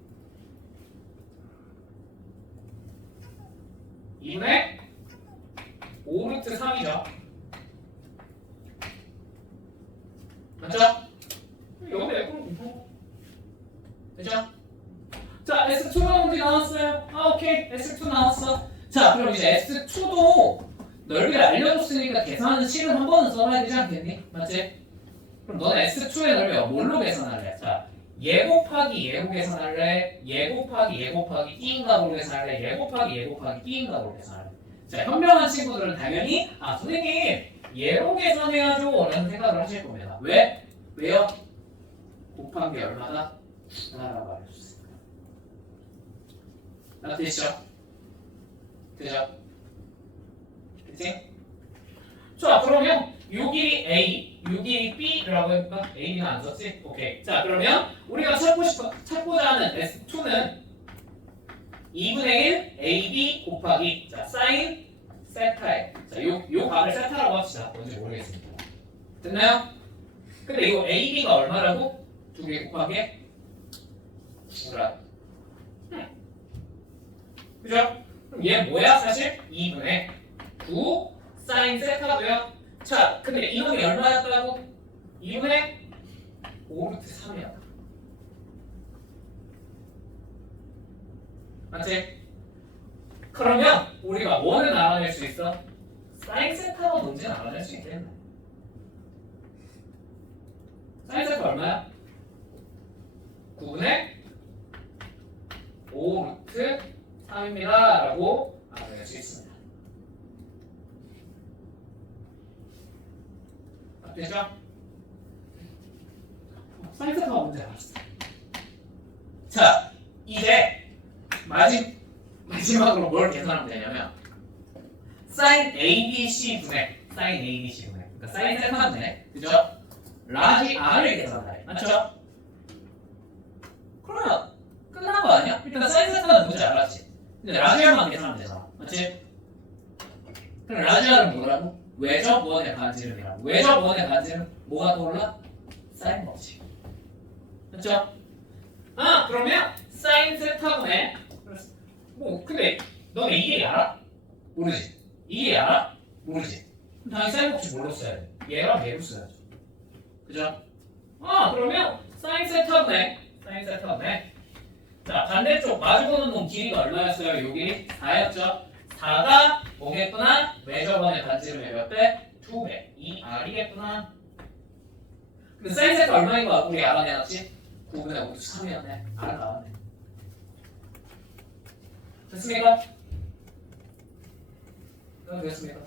2분의 5 루트 3이죠. 맞죠? 여기에 되죠? 자, S2가 문제 나왔어요. 오케이. S2 나왔어. 자, 그럼 이제 S2도 넓이를 알려줬으니까 계산하는 식을 한 번은 써봐야 되지 않겠니? 맞지? 그럼 너는 S2의 넓이가 뭘로 계산할래? 자, 얘 곱하기 얘로 계산할래? 얘 곱하기 얘 곱하기 D인각으로 계산할래? 얘 곱하기 얘 곱하기 D인각으로 계산할래? 자, 현명한 친구들은 당연히 선생님 얘로 계산해야죠 라는 생각을 하실 겁니다. 왜? 왜요? 곱한 게 얼마다? 라고 알려줬어요. 되시죠? 되죠? 그치? 자, 그러면 요 길이 A, 요 길이 B라고 해볼까? A, B는 안 썼지? 오케이. 자, 그러면 우리가 찾고자 하는 S2는 2분의 1 AB 곱하기 자, 사인 세타에 자, 요 값을 세타라고 합시다. 뭔지 모르겠습니다. 됐나요? 근데 이거 AB가 얼마라고? 두 개 곱하기 9라. 그죠? 그럼 얘 뭐야 사실? 2분의 9 사인 세타고요. 자, 근데 이놈이 얼마였다고? 2분의 5 루트 3이야. 맞지? 그러면 우리가 뭐는 알아낼 수 있어? 사인 세타가 뭔지는 알아낼 수 있겠네. 사인 세타 얼마야? 9분의 5 루트 3입니다 라고 알아낼 수 있습니다. 되죠? 사인 세타가 뭔지 알았어. 자, 이제 마지막으로 뭘 계산하면 되냐면 sin ABC 분의 그러니까 sin 세타 분의 그죠? 라지 R을 계산하래. 맞죠? 그러면 끝난 거 아니야? 일단 sin 세타는 뭔지 알았지? 근데 라지 R만 계산하면 되잖아. 맞지? 그럼 라지 R은 뭐라고? 외접 원의 반지름이라고. 외접 원의 반지름 뭐가 떠올라? sin 법칙. 맞죠? 그러면 sin 세타분의 근데 너네 이게 알아? 모르지? 이게 알아? 모르지? 그럼 당연히 사인 법칙 뭘로 써야 돼? 얘랑 얘로 써야죠. 그죠? 그러면 사인 세타분의 자, 반대쪽 마주보는 놈 길이가 얼마였어요? 요 길이 4였죠? 4가 뭐겠구나? 외접원의 반지름의 몇 배? 2배. 2R이겠구나. 근데 사인 세타 얼마인 거 우리 알아내놨지? 9분의 5 3이었네. 알아나왔네. 됐습니까? 됐습니까?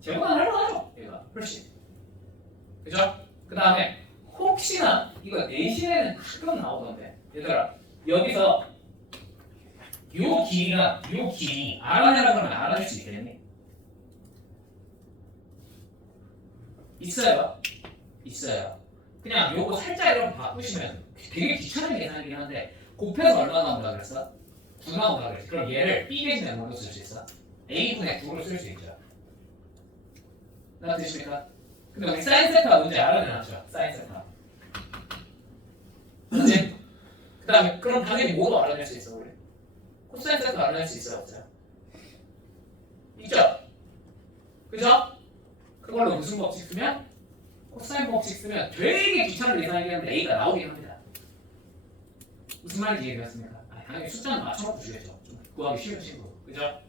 제목은 하려고 하죠. 얘가 훨씬. 그죠? 그 다음에 혹시나 이거 내신에는 가끔 나오던데 얘들아 여기서 요 길이랑 요 길이 알아내라고 하면 알아낼 수 있겠니? 있어요. 있어요. 그냥 요거 살짝 이렇게 바꾸시면 되게 귀찮은 계산이긴 한데 곱해서 얼마 나온다 그랬어? 9 나온다 그랬지. 그럼 얘를 B 대신에 뭘로 쓸 수 있어? A분의 9로 쓸 수 있죠. 되십니까? 근데 우리 사인 세타 뭔지 알아내놨죠? 사인 세타. 맞지? 다음에 그럼 당연히 뭐도 알아낼 수 있어 우리? 코사인 세트 알아낼 수 있어요 없어요? 있죠? 그죠? 그걸로 무슨 법칙 쓰면? 코사인 법칙 쓰면 되게 귀찮은 예상이긴 한데 A가 나오긴 합니다. 무슨 말인지 이해되었습니까? 당연히 숫자는 맞춰놓고 주겠죠. 좀 구하기 쉬운 식으로. 그죠?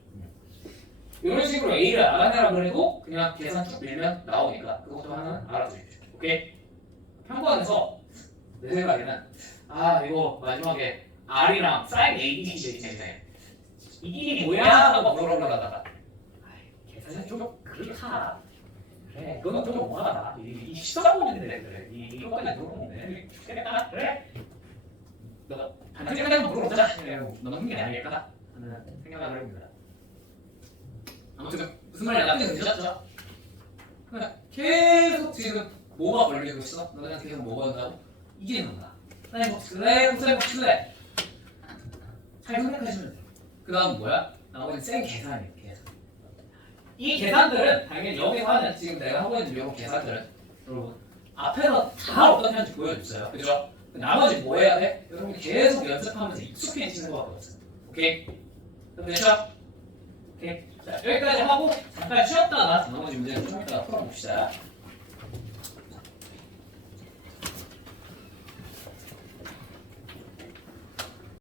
이런 식으로 A를 알아내라고 해도 그냥 계산 쭉 밀면 나오니까 그것도 하나는 알아두십시오. 오케이? 평범해서 내 생각에는 이거 마지막에 R이랑 sin ABC가 있는데 이 길이 뭐야? 하고 물어보려다가 계산이 좀 그렇다. 그래, 이거는 좀 뭐하다. 이 시사본인데 그래. 이거까지 물어보네. 죽겠다. 그래. 너가 반대까지 물어보자. 넘는 게 아닐까 하는 생각을 해봅니다. 아무튼 무슨 말이야 나중에 되셨죠? 계속 지금 뭐가 걸리고 있어? 너네한테 계속 뭐가 온다고? 이게 뭔가? 사인 법칙 그래, 코사인 법칙 그래. 잘 생각하시면 돼. 그 다음 뭐야? 나머지 생 계산이에요. 계산. 이 계산들은 당연히 여기서 하는 지금 내가 하고 있는 이런 계산들은 여러분 앞에서 다 어떻게 하는지 보여줬어요. 그죠? 나머지 뭐 해야 돼? 여러분 계속 연습하면서 익숙해지는 것 같거든. 오케이? 그럼 됐죠? 오케이? 자, 여기까지 하고 잠깐 쉬었다가 나머지 문제는 좀 이따가 풀어봅시다.